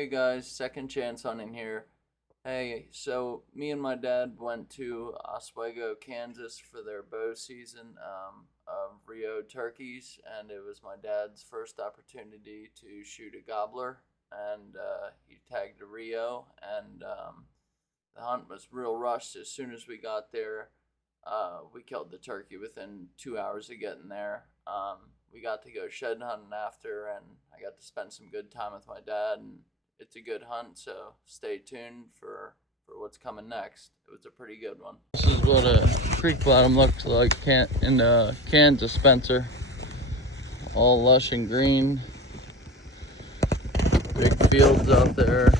Hey guys, second chance hunting here. Hey, so me and my dad went to Oswego, Kansas for their bow season of Rio turkeys, and it was my dad's first opportunity to shoot a gobbler, and he tagged a Rio, and the hunt was real rushed. As soon as we got there, we killed the turkey within 2 hours of getting there. We got to go shed hunting after, and I got to spend some good time with my dad, and it's a good hunt, so stay tuned for what's coming next. It was a pretty good one. This is what a creek bottom looks like in a Kansas Spencer. All lush and green. Big fields out there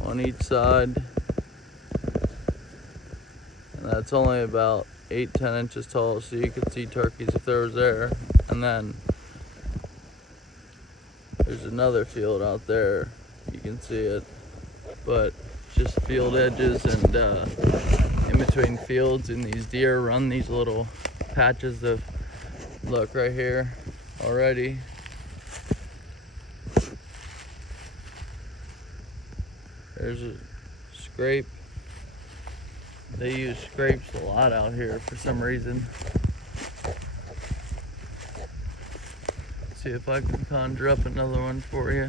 on each side. And that's only about 8-10 inches tall, so you could see turkeys if there was there. And then there's another field out there. You can see it, but just field edges, and in between fields, and these deer run these little patches of, look right here already. There's a scrape. They use scrapes a lot out here for some reason. See if I can conjure up another one for you.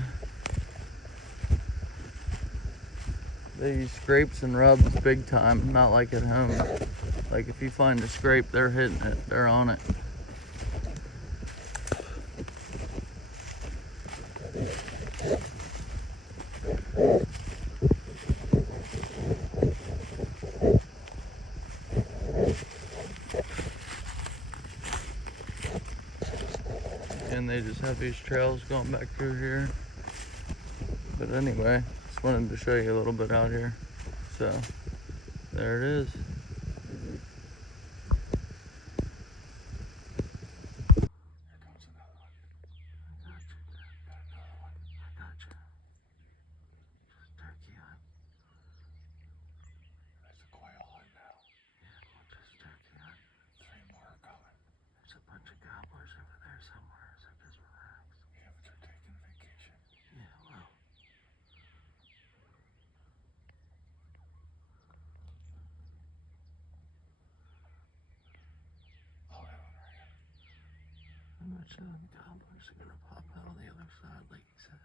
They use scrapes and rubs big time, not like at home. Like if you find a scrape, they're hitting it, they're on it. And they just have these trails going back through here. But anyway, just wanted to show you a little bit out here. So, there it is. I'm not sure the gobblers are gonna pop out on the other side, like he said.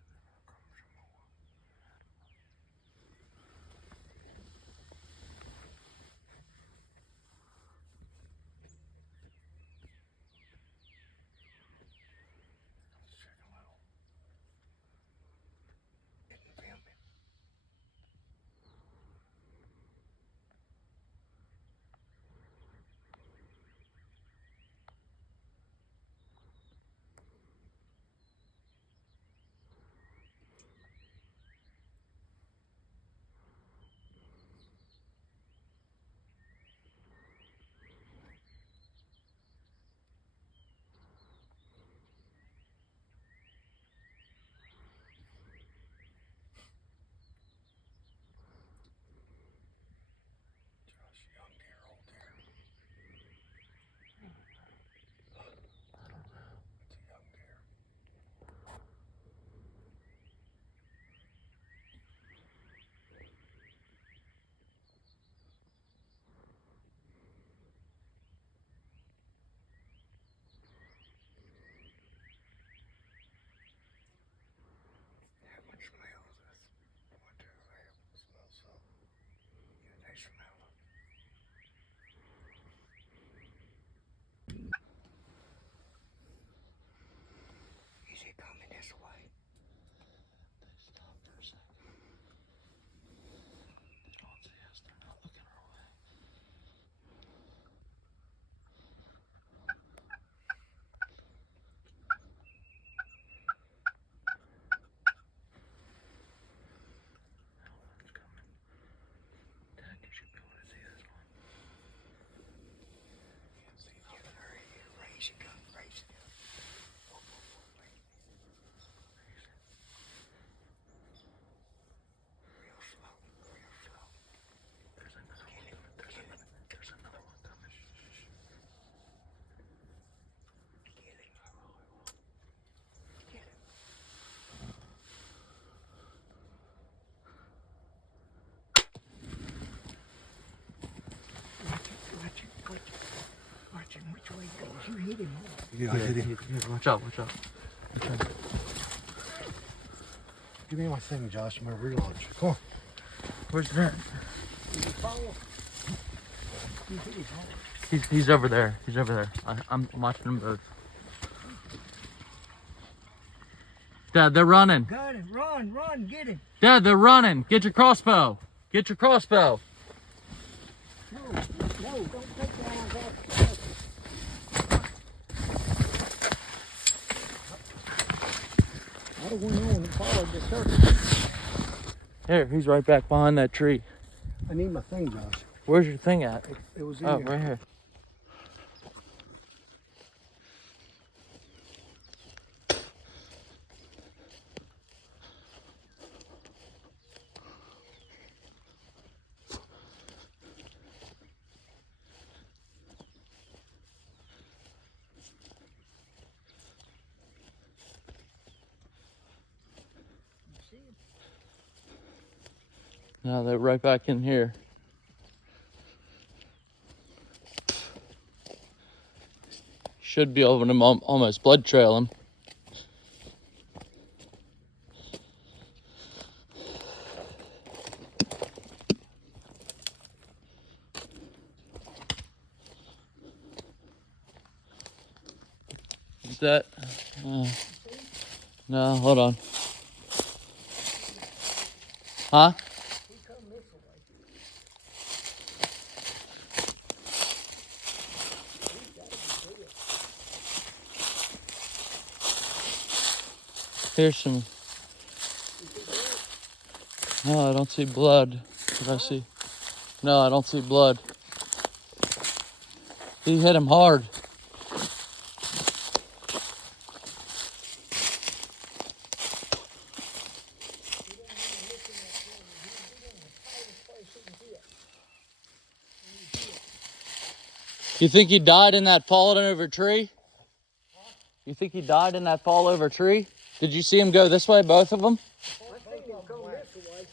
hit him. Yeah, I hit him. Here, watch out, watch out. Okay. Give me my thing, Josh. My relaunch. Come on. Where's Brent? Did he fall? He hit his hard. He's over there. He's over there. I'm watching them both. Dad, they're running. Got him. Run, get him. Dad, they're running. Get your crossbow. Get your crossbow. No, don't take that on that. I don't want to follow the turkey. Here, he's right back behind that tree. I need my thing, Josh. Where's your thing at? It was in Oh, here. right here. Now they're right back in here. Should be able to almost blood trail him. Is that? No, hold on. Huh? Here's some. No, I don't see blood. What I see? No, I don't see blood. He hit him hard. You think he died in that fallen over tree? You think he died in that fall over tree? Did you see him go this way, both of them? I think he'll go this way.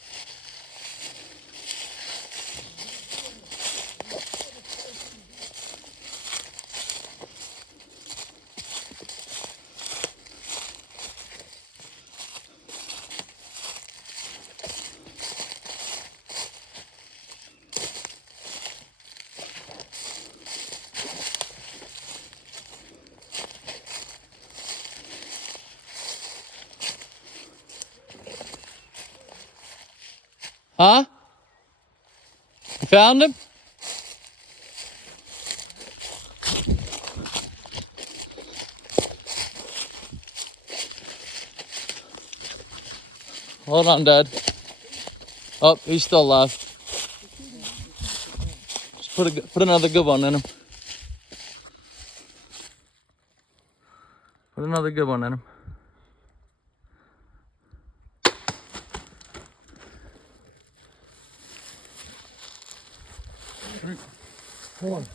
Huh? You found him? Hold on, Dad. Oh, he's still alive. Just put another good one in him. Put another good one in him. Hold on.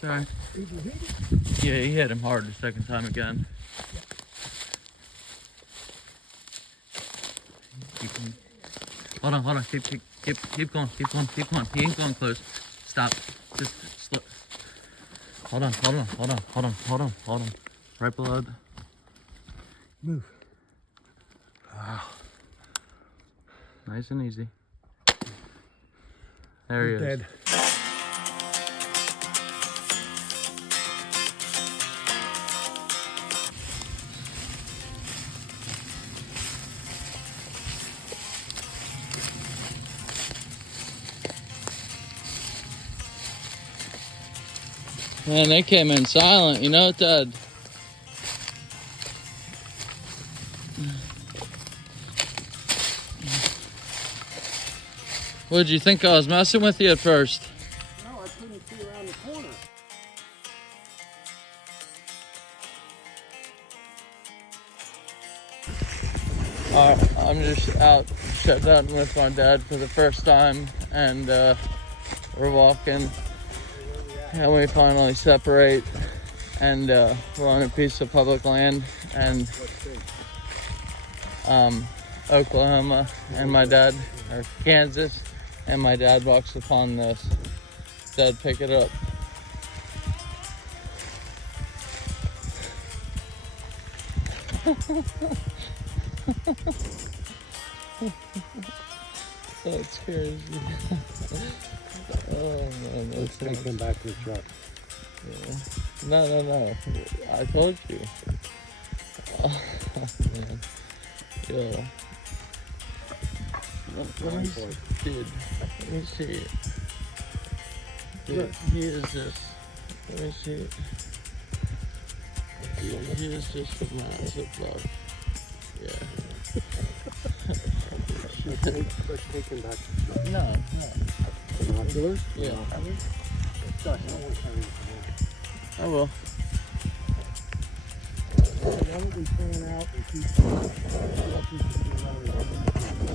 Sorry. Did you hit him? Yeah, he hit him hard the second time again. Hold on. Keep going. He ain't going close. Stop. Just slow. Hold on. Right below. Move. Nice and easy. There he is. Dead. Man, they came in silent, you know, Dad. What did you think I was messing with you at first? No, I couldn't see around the corner. Alright, I'm just out shutdowning with my dad for the first time, and we're walking, and we finally separate, and we're on a piece of public land, and Oklahoma, and my dad, or Kansas, and my dad walks upon this. Dad, pick it up. That's crazy. Oh man, Let's take him back to the truck. Yeah. No. I told you. Oh man. Yo. Let me see. Dude, let me see it. Dude, he is just. Let me see it. Dude, he is just a massive buck. Yeah. Let's take him back to the truck. No. Binoculars? Yeah. Josh, I don't want to carry this I will. Why don't we pan out and keep watching for the